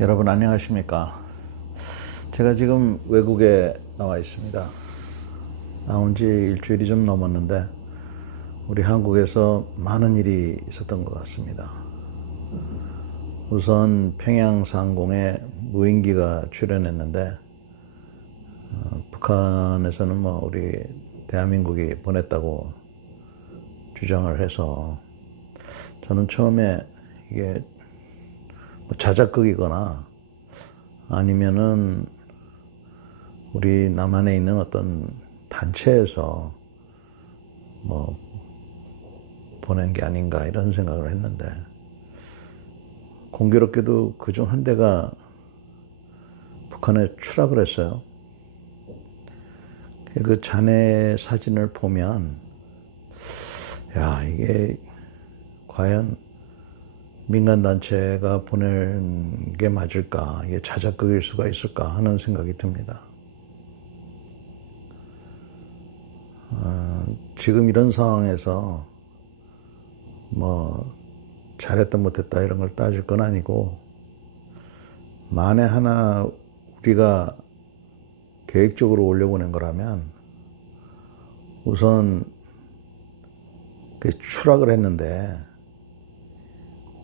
여러분 안녕하십니까? 제가 지금 외국에 나와 있습니다. 나온 지 일주일이 좀 넘었는데 우리 한국에서 많은 일이 있었던 것 같습니다. 우선 평양상공에 무인기가 출현했는데 북한에서는 우리 대한민국이 보냈다고 주장을 해서 저는 처음에 이게 자작극이거나 아니면은 우리 남한에 있는 어떤 단체에서 보낸 게 아닌가 이런 생각을 했는데 공교롭게도 그중 한 대가 북한에 추락을 했어요. 그 잔해 사진을 보면 이게 과연 민간단체가 보낸 게 맞을까, 이게 자작극일 수가 있을까 하는 생각이 듭니다. 지금 이런 상황에서 잘했다 못했다 이런 걸 따질 건 아니고, 만에 하나 우리가 계획적으로 올려보낸 거라면 우선 추락을 했는데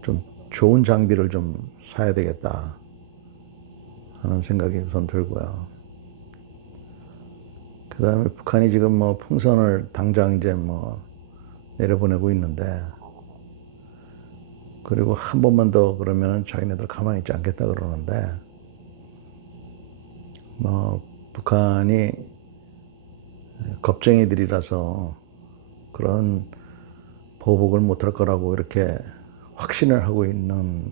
좀 좋은 장비를 좀 사야 되겠다 하는 생각이 우선 들고요. 그 다음에 북한이 지금 풍선을 당장 이제 내려보내고 있는데, 그리고 한 번만 더 그러면은 자기네들 가만히 있지 않겠다 그러는데, 북한이 겁쟁이들이라서 그런 보복을 못할 거라고 이렇게 확신을 하고 있는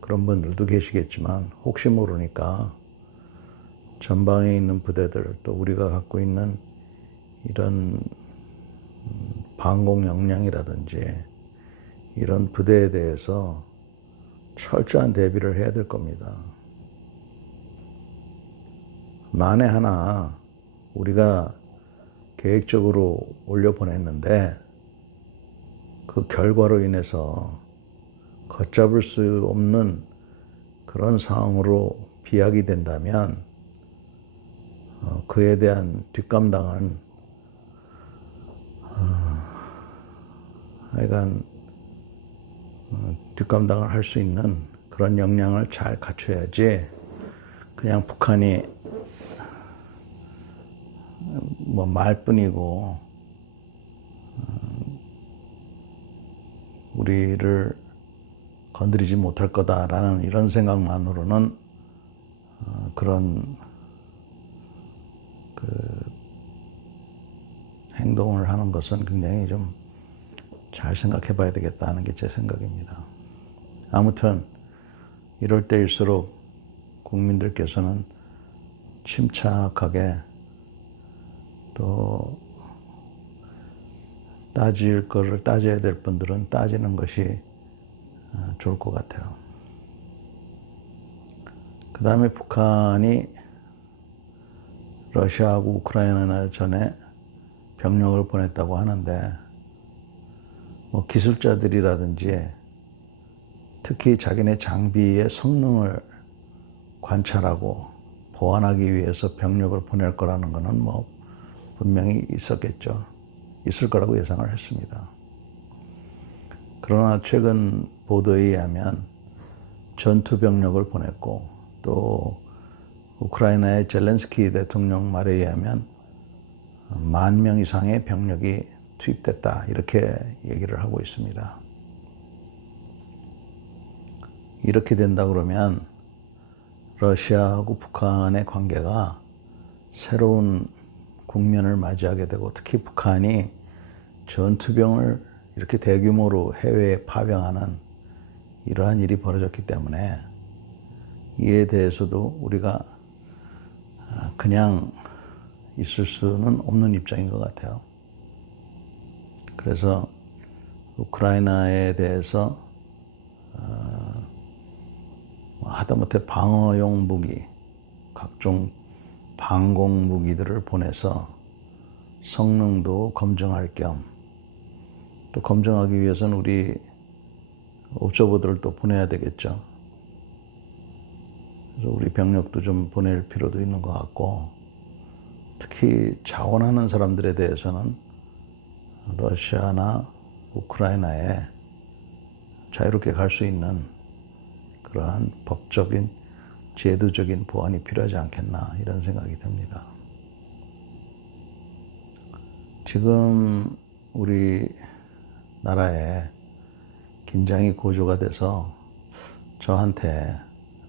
그런 분들도 계시겠지만, 혹시 모르니까 전방에 있는 부대들, 또 우리가 갖고 있는 이런 방공 역량이라든지 이런 부대에 대해서 철저한 대비를 해야 될 겁니다. 만에 하나 우리가 계획적으로 올려보냈는데 그 결과로 인해서 걷잡을 수 없는 그런 상황으로 비약이 된다면 그에 대한 뒷감당은 하여간 뒷감당을 할 수 있는 그런 역량을 잘 갖춰야지, 그냥 북한이 말뿐이고 우리를 건드리지 못할 거다라는 이런 생각만으로는 그런 행동을 하는 것은 굉장히 좀 잘 생각해 봐야 되겠다는 게 제 생각입니다. 아무튼 이럴 때일수록 국민들께서는 침착하게, 또 따질 거를 따져야 될 분들은 따지는 것이 좋을 것 같아요. 그 다음에 북한이 러시아하고 우크라이나 전에 병력을 보냈다고 하는데, 기술자들이라든지 특히 자기네 장비의 성능을 관찰하고 보완하기 위해서 병력을 보낼 거라는 것은 분명히 있었겠죠. 있을 거라고 예상을 했습니다. 그러나 최근 보도에 의하면 전투 병력을 보냈고, 또 우크라이나의 젤렌스키 대통령 말에 의하면 10,000명 이상의 병력이 투입됐다, 이렇게 얘기를 하고 있습니다. 이렇게 된다 그러면 러시아하고 북한의 관계가 새로운 국면을 맞이하게 되고, 특히 북한이 전투병을 이렇게 대규모로 해외에 파병하는 이러한 일이 벌어졌기 때문에 이에 대해서도 우리가 그냥 있을 수는 없는 입장인 것 같아요. 그래서 우크라이나에 대해서 하다못해 방어용 무기, 각종 방공 무기들을 보내서 성능도 검증할 겸, 또 검증하기 위해서는 우리 옵저버들을 또 보내야 되겠죠. 그래서 우리 병력도 좀 보낼 필요도 있는 것 같고, 특히 자원하는 사람들에 대해서는 러시아나 우크라이나에 자유롭게 갈 수 있는 그러한 법적인, 제도적인 보완이 필요하지 않겠나 이런 생각이 듭니다. 지금 우리 나라에 긴장이 고조가 돼서 저한테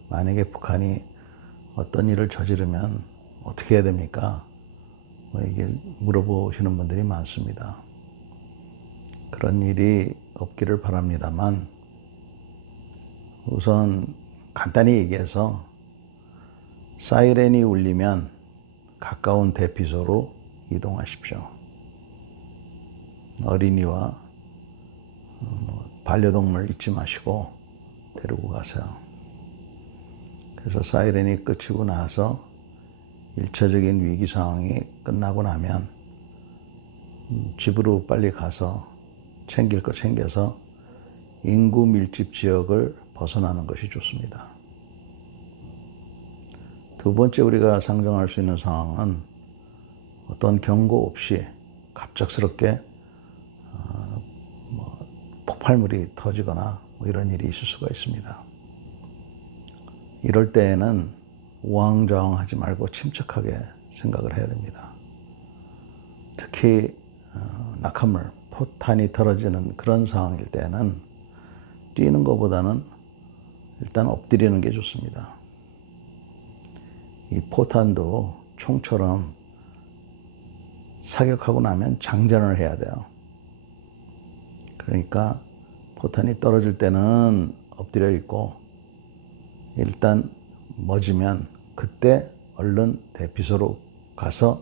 만약에 북한이 어떤 일을 저지르면 어떻게 해야 됩니까? 이게 물어보시는 분들이 많습니다. 그런 일이 없기를 바랍니다만, 우선 간단히 얘기해서 사이렌이 울리면 가까운 대피소로 이동하십시오. 어린이와 반려동물 잊지 마시고 데리고 가세요. 그래서 사이렌이 끝이고 나서 1차적인 위기 상황이 끝나고 나면 집으로 빨리 가서 챙길 거 챙겨서 인구 밀집 지역을 벗어나는 것이 좋습니다. 두 번째 우리가 상정할 수 있는 상황은 어떤 경고 없이 갑작스럽게 폭발물이 터지거나 이런 일이 있을 수가 있습니다. 이럴 때에는 우왕좌왕하지 말고 침착하게 생각을 해야 됩니다. 특히 낙하물, 포탄이 떨어지는 그런 상황일 때는 뛰는 것보다는 일단 엎드리는 게 좋습니다. 이 포탄도 총처럼 사격하고 나면 장전을 해야 돼요. 그러니까 포탄이 떨어질 때는 엎드려 있고, 일단 멎으면 그때 얼른 대피소로 가서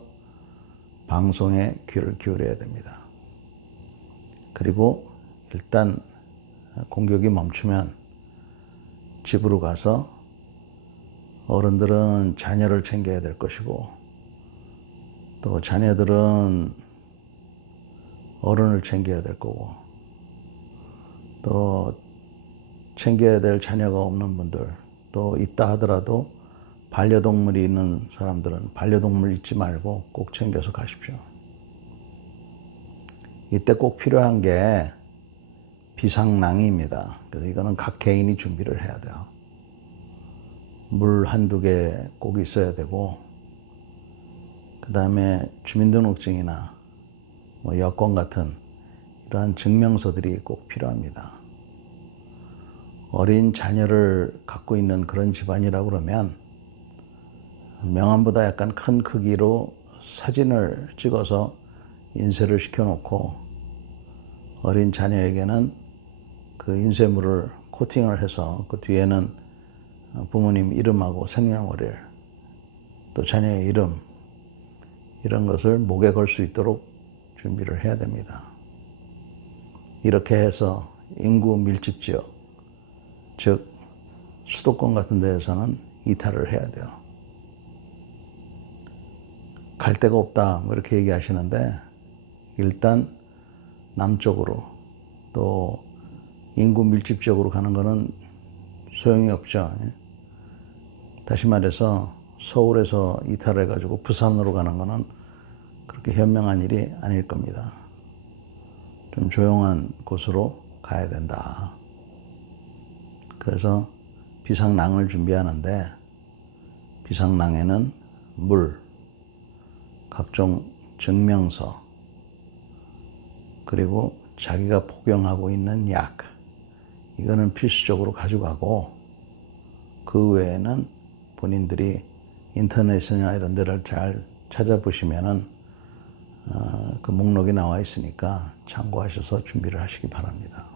방송에 귀를 기울여야 됩니다. 그리고 일단 공격이 멈추면 집으로 가서 어른들은 자녀를 챙겨야 될 것이고, 또 자녀들은 어른을 챙겨야 될 거고, 또 챙겨야 될 자녀가 없는 분들, 또 있다 하더라도 반려동물이 있는 사람들은 반려동물 잊지 말고 꼭 챙겨서 가십시오. 이때 꼭 필요한 게 비상낭입니다. 그래서 이거는 각 개인이 준비를 해야 돼요. 물 한두 개 꼭 있어야 되고, 그 다음에 주민등록증이나 여권 같은 이러한 증명서들이 꼭 필요합니다. 어린 자녀를 갖고 있는 그런 집안이라고 그러면 명함보다 약간 큰 크기로 사진을 찍어서 인쇄를 시켜놓고 어린 자녀에게는 그 인쇄물을 코팅을 해서 그 뒤에는 부모님 이름하고 생년월일, 또 자녀의 이름, 이런 것을 목에 걸 수 있도록 준비를 해야 됩니다. 이렇게 해서 인구 밀집 지역, 즉 수도권 같은 데에서는 이탈을 해야 돼요. 갈 데가 없다 이렇게 얘기하시는데, 일단 남쪽으로, 또 인구 밀집 지역으로 가는 거는 소용이 없죠. 다시 말해서 서울에서 이탈해가지고 부산으로 가는 거는 그렇게 현명한 일이 아닐 겁니다. 좀 조용한 곳으로 가야 된다. 그래서 비상낭을 준비하는데, 비상낭에는 물, 각종 증명서, 그리고 자기가 복용하고 있는 약, 이거는 필수적으로 가져가고, 그 외에는 본인들이 인터넷이나 이런 데를 잘 찾아보시면은 그 목록이 나와 있으니까 참고하셔서 준비를 하시기 바랍니다.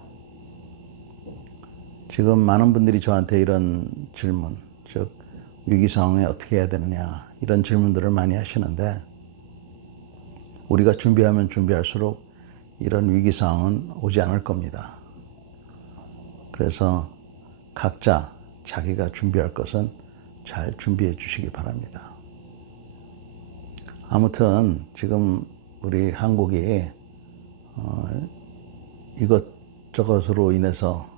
지금 많은 분들이 저한테 이런 질문, 즉 위기 상황에 어떻게 해야 되느냐, 이런 질문들을 많이 하시는데, 우리가 준비하면 준비할수록 이런 위기 상황은 오지 않을 겁니다. 그래서 각자 자기가 준비할 것은 잘 준비해 주시기 바랍니다. 아무튼 지금 우리 한국이 이것저것으로 인해서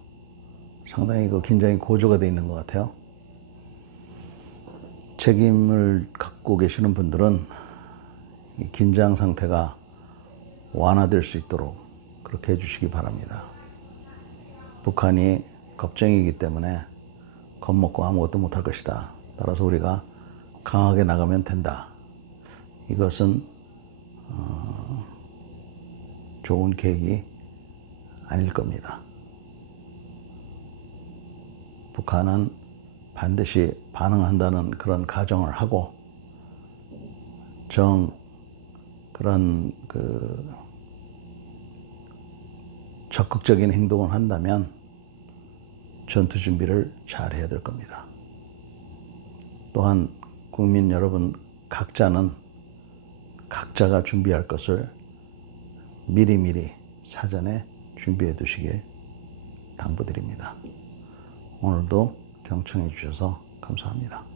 상당히 그 긴장이 고조가 되어 있는 것 같아요. 책임을 갖고 계시는 분들은 이 긴장 상태가 완화될 수 있도록 그렇게 해주시기 바랍니다. 북한이 겁쟁이기 때문에 겁먹고 아무것도 못할 것이다. 따라서 우리가 강하게 나가면 된다. 이것은 좋은 계획이 아닐 겁니다. 북한은 반드시 반응한다는 그런 가정을 하고 그런 적극적인 행동을 한다면 전투 준비를 잘 해야 될 겁니다. 또한 국민 여러분 각자는 각자가 준비할 것을 미리미리 사전에 준비해 두시길 당부드립니다. 오늘도 경청해 주셔서 감사합니다.